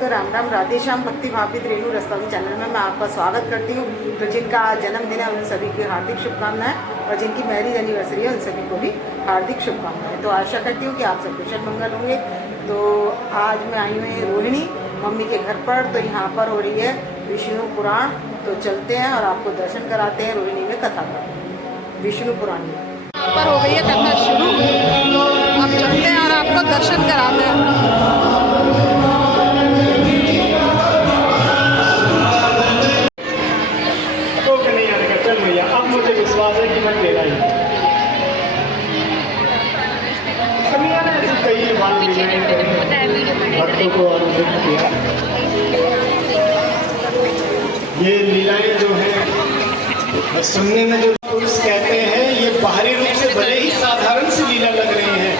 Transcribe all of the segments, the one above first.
तो राम राम, राधे श्याम, भक्ति भावित रेणु रस्तोगी चैनल में मैं आपका स्वागत करती हूँ। तो जिनका जन्मदिन है उन सभी की हार्दिक शुभकामनाएं और जिनकी मैरिज एनिवर्सरी है उन सभी को भी हार्दिक शुभकामनाएं। तो आशा करती हूँ कि आप सब कुशल मंगल होंगे। तो आज मैं आई हूँ रोहिणी मम्मी के घर पर। तो यहाँ पर हो रही है विष्णु पुराण। तो चलते हैं और आपको दर्शन कराते हैं रोहिणी में कथा का। विष्णु पुराण में यहाँ पर हो गई है कथा शुरू। तो अब चलते हैं और आपको दर्शन कराते हैं। अब मुझे विश्वास है कि मैं तेरा ही कन्हैया ने ऐसी कई बार भक्तों को अनुमोदित किया। ये लीलाएं जो हैं सुनने में जो पुरुष कहते हैं ये बाहरी रूप से भले ही साधारण सी लीला लग रही है,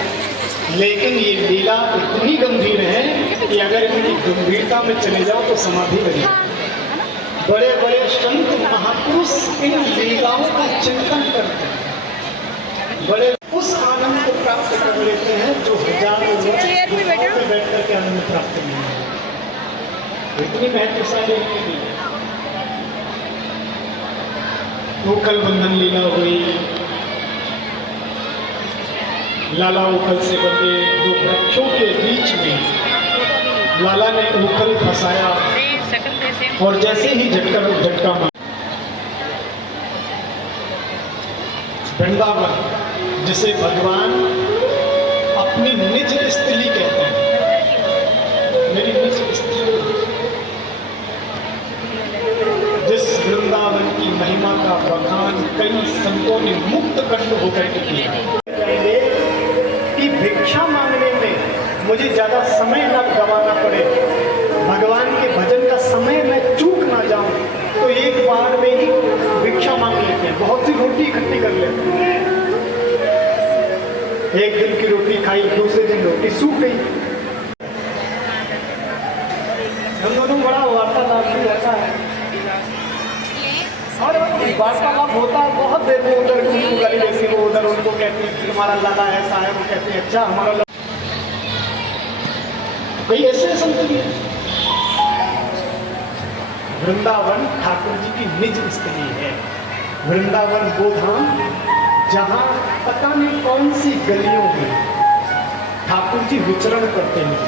लेकिन ये लीला इतनी गंभीर है कि अगर इनकी गंभीरता में चले जाओ तो समाधि बने। बड़े बड़े संत महापुरुष इन लीलाओं का चिंतन करते हैं, बड़े उस आनंद को प्राप्त कर लेते हैं जो हजारों लोग बैठ करके आनंद प्राप्त नहीं है। इतनी महत्वशाली है। उकल बंधन लीला हुई। लाला उकल से बंधे दो वृक्षों के बीच में लाला ने उकल फंसाया और जैसे ही झटका मारा, वृंदावन जिसे भगवान अपनी निज स्त्री कहते हैं, मेरी निज स्त्री, जिस वृंदावन की महिमा का बखान कई संतों ने मुक्त कंठ होकर के किया कि भिक्षा मांगने में मुझे ज्यादा समय न गंवाना पड़े, भगवान के भजन का समय मैं चूक ना जाऊं, तो एक बार में ही भिक्षा मांग लेते हैं। बहुत सी रोटी इकट्ठी कर लेते हैं। एक दिन की रोटी खाई, दूसरे दिन रोटी सूख गई। हम दोनों बड़ा वार्तालाप भी रहता है और वार्तालाप होता है बहुत देर में। उधर उनको गाली देती है, वो उधर उनको कहती है कि हमारा लाला ऐसा है, वो कहते हैं अच्छा हमारा भाई ऐसे संत भी है। वृंदावन ठाकुर जी की निज स्त्री है। वृंदावन वो धाम जहां पता नहीं कौन सी गलियों में ठाकुर जी विचरण करते हैं।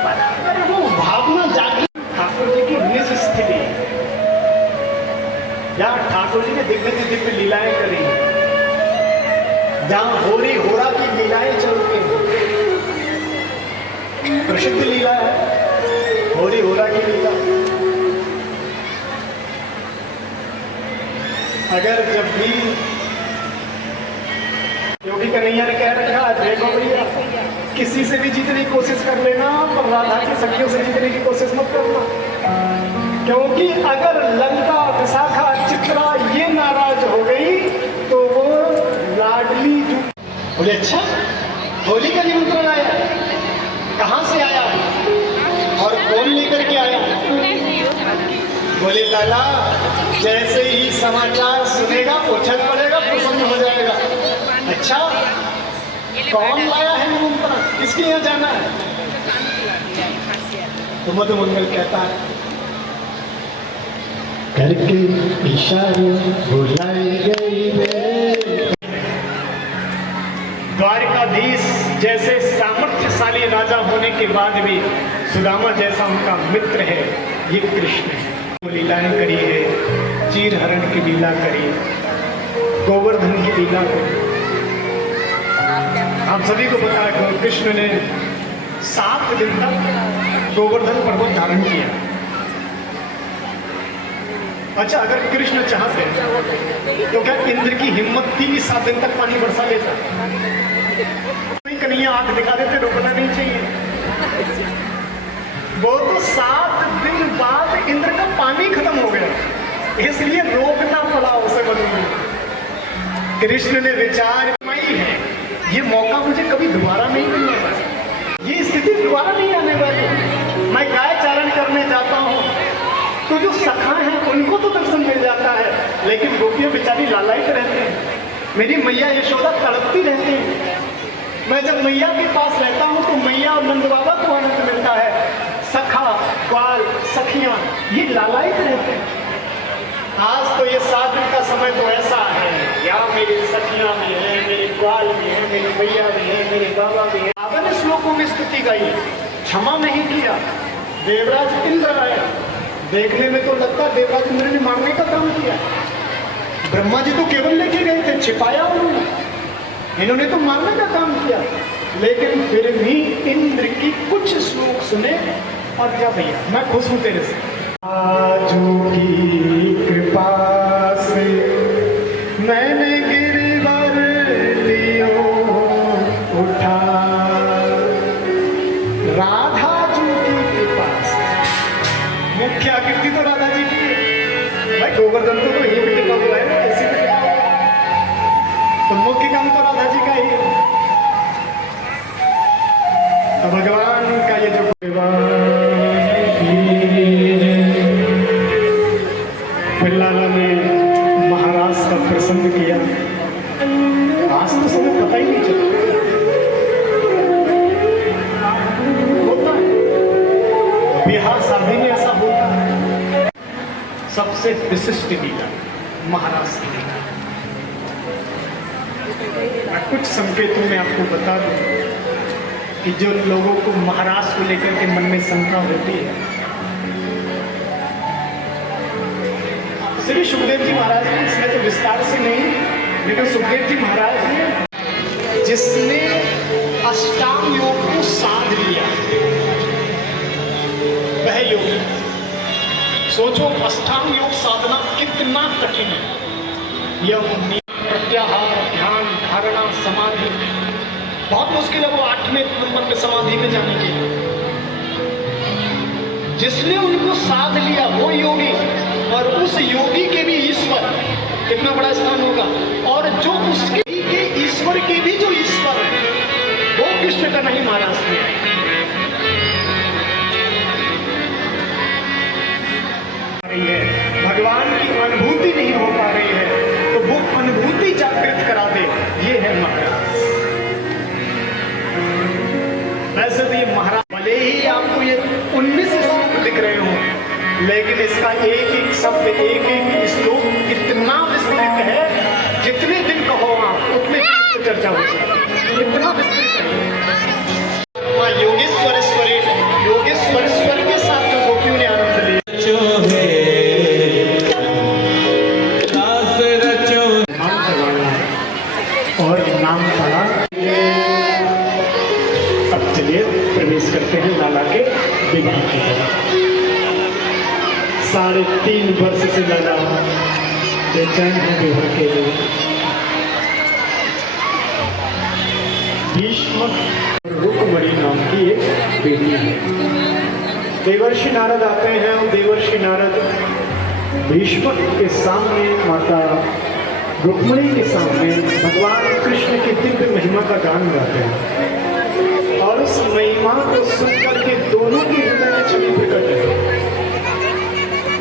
अगर वो भावना जागी ठाकुर जी की निज स्थिति है, जहां ठाकुर जी ने दिव्य दिव्य लीलाएं करी, जहां होरी होरा की लीलाएं चलती हैं। प्रसिद्ध लीला है होरी होरा की लीला। अगर जब भी योगी कन्हैया ने कह रखा है देखो भैया किसी से भी जीतने की कोशिश कर लेना, पर राधा की सखियों से जीतने की कोशिश मत करना, क्योंकि अगर लंका विशाखा चित्रा ये नाराज हो गई तो वो लाडली जो बोले अच्छा होली का निमंत्रण आया, कहां से आया और कौन लेकर के आया? बोले लाला जैसे ही समाचार सुनेगा उछल पड़ेगा, प्रसन्न हो जाएगा। अच्छा कौन लाया है निमंत्रण, किसके यहाँ जाना है? तो मधुमंगल कहता है करके इशारे बुलाई गई वे। द्वारिकाधीश जैसे सामर्थ्यशाली राजा होने के बाद भी सुदामा जैसा उनका मित्र है ये कृष्ण है। वो लीलाएं करी है, चीर हरण की लीला करी, गोवर्धन की लीला करी। आप सभी को पता है कि कृष्ण ने 7 दिन तक गोवर्धन पर्वत धारण किया। अच्छा अगर कृष्ण चाहते तो क्या इंद्र की हिम्मत थी कि 7 दिन तक पानी बरसा लेता? कन्हैया आंख दिखा देते, रोकना नहीं चाहिए। वो तो 7 दिन बाद इंद्र का पानी खत्म हो गया, इसलिए रोकना पड़ा उसे। कृष्ण ने विचार है ये मौका मुझे कभी दोबारा नहीं मिलने वाला, ये स्थिति दोबारा नहीं आने वाली। मैं गाय चारण करने जाता हूँ तो जो सखा है उनको तो दर्शन मिल जाता है, लेकिन गोपियां बेचारी लालायित रहती हैं। मेरी मैया यशोदा तड़पती रहती है। मैं जब मैया के पास रहता हूँ तो मैया नंद बाबा को आनंद मिलता है, सखा ग्वाल सखियां ये लालायित रहते हैं। आज तो ये साधन का समय तो ऐसा है, यहाँ मेरी सखियां भी हैं, मेरे ग्वाल भी हैं, मेरी भैया भी हैं, मेरे बाबा भी हैं। बाबा ने श्लोकों में स्तुति गाई, क्षमा नहीं किया। देवराज इंद्र आए, देखने में तो लगता देवराज इंद्र ने मारने का काम किया। ब्रह्मा जी तो केवल लेके गए थे, छिपाया उन्होंने, इन्होंने तो मारने का काम किया। लेकिन फिर भी इंद्र की कुछ श्लोक सुने और क्या भैया मैं खुश हूं तेरे से। आजू की कृपा से मैंने गिरवर लियो उठा, राधा जी की कृपा से। मुख्य आकृति तो राधा जी की है भाई, गोवर्धन तो ये भी कृपा हुआ है ना, ऐसी भी कृपा हुआ है। तो मुख्य काम तो राधा जी का ही है। तो भगवान का ये जो फिर लाला ने महाराज का प्रसन्न किया। आज तो समय पता ही नहीं चलता, होता है बिहार शादी में ऐसा होता है। सबसे विशिष्ट लीला महाराज की लीला। मैं कुछ संकेतों में आपको बता दूं कि जो लोगों को महाराज को लेकर के मन में शंका होती है, श्री सुखदेव जी महाराज ने, इसमें तो विस्तार से नहीं, लेकिन सुखदेव जी महाराज ने जिसने अष्टांग योग को साध लिया वह योगी। सोचो अष्टांग योग साधना कितना कठिन है। यम नियम प्रत्याहार ध्यान धारणा समाधि बहुत मुश्किल है वो 8वें नंबर में समाधि में जाने के लिए। जिसने उनको साध लिया वो योगी, और उस योगी के भी ईश्वर, कितना बड़ा स्थान होगा। और जो उसके के ईश्वर के भी जो ईश्वर है वो कृष्ण का नहीं महाराज ने। भगवान की अनुभूति नहीं हो पा रही है, तो वो अनुभूति जागृत करा दे, ये है महाराज। वैसे तो ये महाराज भले ही आपको ये 19 श्लोक दिख रहे हो, लेकिन इसका एक एक शब्द एक एक श्लोक इतना विस्तृत है, जितने दिन कहो आप उतने दिन चर्चा हो सकती है, इतना विस्तृत है। योगेश्वरेश्वरी योगेश्वरेश्वर के साथ जो गोपियों ने आनंद लिया, और नाम पढ़ा। अब चलिए प्रवेश करते हैं लाला के विवाह की तरफ। 3.5 वर्ष से लाला बेचैन है विवाह के लिए। भीष्म रुक्मणी नाम की एक बेटी है। देवर्षि नारद आते हैं और देवर्षि नारद भीष्म के सामने, माता रुक्मणी के सामने भगवान कृष्ण की दिव्य महिमा का गान गाते हैं। और उस महिमा को सुनकर के दोनों की हृदय में छवि प्रकट है।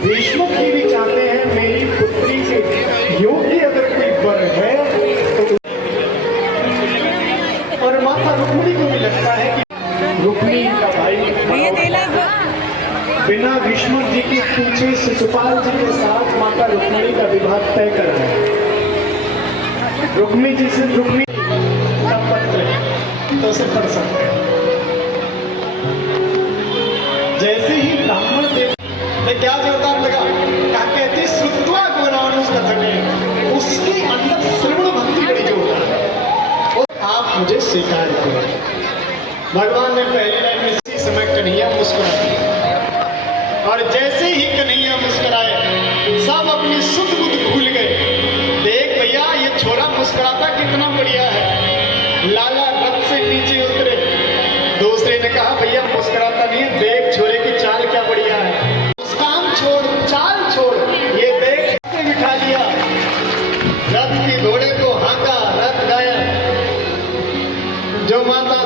भीष्म जी भी चाहते हैं मेरी पुत्री के योग्य अगर कोई वर है तो, और माता रुक्मणी को भी लगता है कि रुक्मणी का भाई बिना भीष्म जी की पूछे शिशुपाल जी के साथ माता रुक्मणी का विवाह तय कर रहे हैं। रुक्मणी जी से रुक्मणी का पत्र तो उसे पढ़ सकते हैं। जैसे ही ब्राह्मण देव ने क्या जोरदार लगा, क्या कहते श्रुत्वा गुणानुस कथने, उसके अंदर श्रवण भक्ति बड़ी जोरदार है। आप मुझे स्वीकार करो। भगवान ने पहली लाइन में इसी समय कन्हैया मुस्कुरा दिया, और जैसे ही कन्हैया मुस्कुराए सब अपनी सुध बुध भूल गए। देख भैया ये छोरा मुस्कुराता कितना बढ़िया है। लाला रथ से नीचे उतरे, दूसरे ने कहा भैया मुस्कुराता नहीं है, देख छोरे की चाल क्या बढ़िया है। मुस्कान छोड़ चाल छोड़, ये देख बिठा लिया, रथ के घोड़े को हाँका, रथ गया। जो माता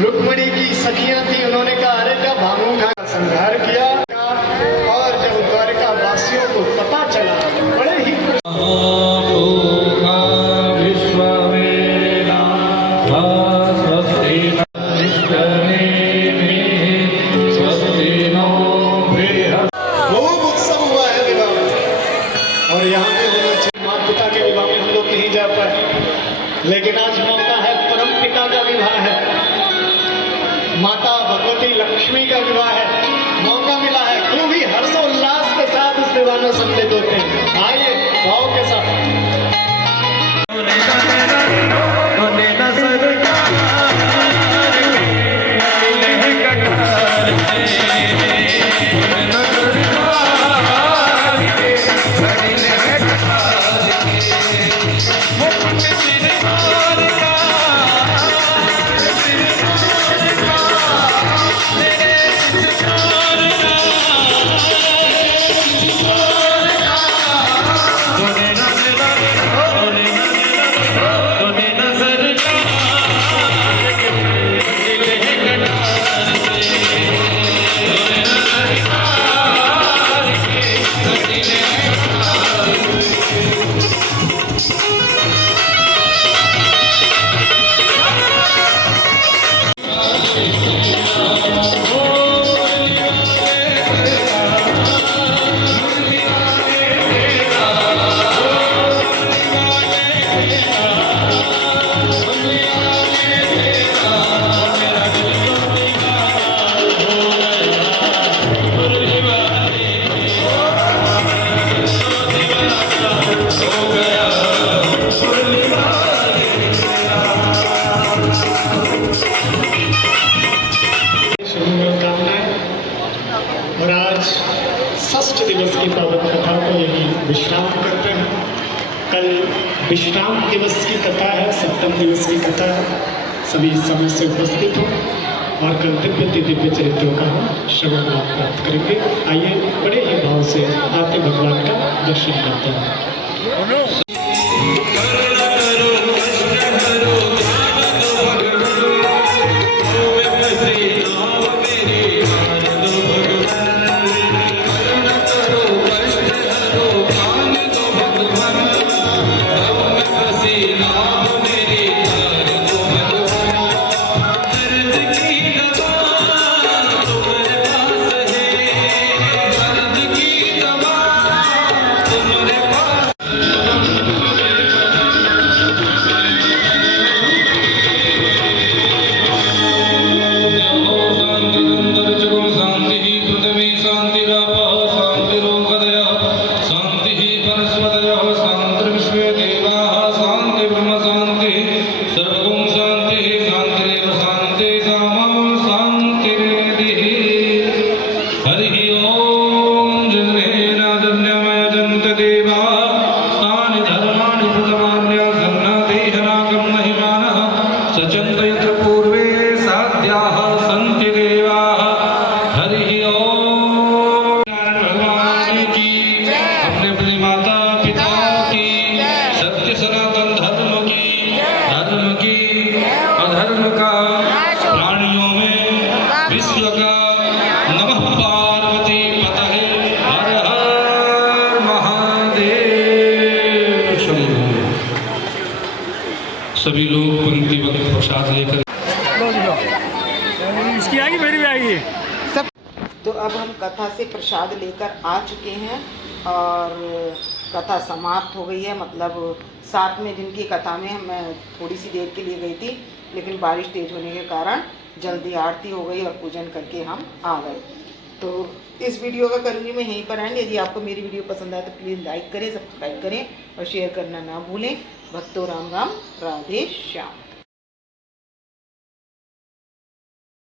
रुक्मणी की सखियां थी उन्होंने कहा अरे क्या भानु का संहार किया। और जब द्वारिका वासियों को पता चला, बड़े ही विश्व माता भगवती लक्ष्मी का विवाह है, मौका मिला है, खूब ही हर्षोल्लास के साथ इस विवाह में सम्मिलित होते हैं। आइए भाव के साथ। और आज षष्ठ दिवस की पावन कथा को यही विश्राम करते हैं। कल विश्राम दिवस की कथा है, सप्तम दिवस की कथा है। सभी समय से उपस्थित हो और कल दिव्य चरित्रों का हम श्रवण लाभ प्राप्त करेंगे। आइए बड़े ही भाव से आते भगवान का दर्शन करते हैं। सभी लोग पंक्तिबद्ध प्रसाद लेकर इसकी आएगी, मेरी भी आएगी सब। तो अब हम कथा से प्रसाद लेकर आ चुके हैं और कथा समाप्त हो गई है। मतलब 7वें दिन की कथा में मैं थोड़ी सी देर के लिए गई थी, लेकिन बारिश तेज होने के कारण जल्दी आरती हो गई और पूजन करके हम आ गए। तो इस वीडियो का करूँगी मैं यहीं पर एंड। यदि आपको मेरी वीडियो पसंद आए तो प्लीज़ लाइक करें, सब्सक्राइब करें और शेयर करना ना भूलें। भक्तो राम राम, राधे श्याम।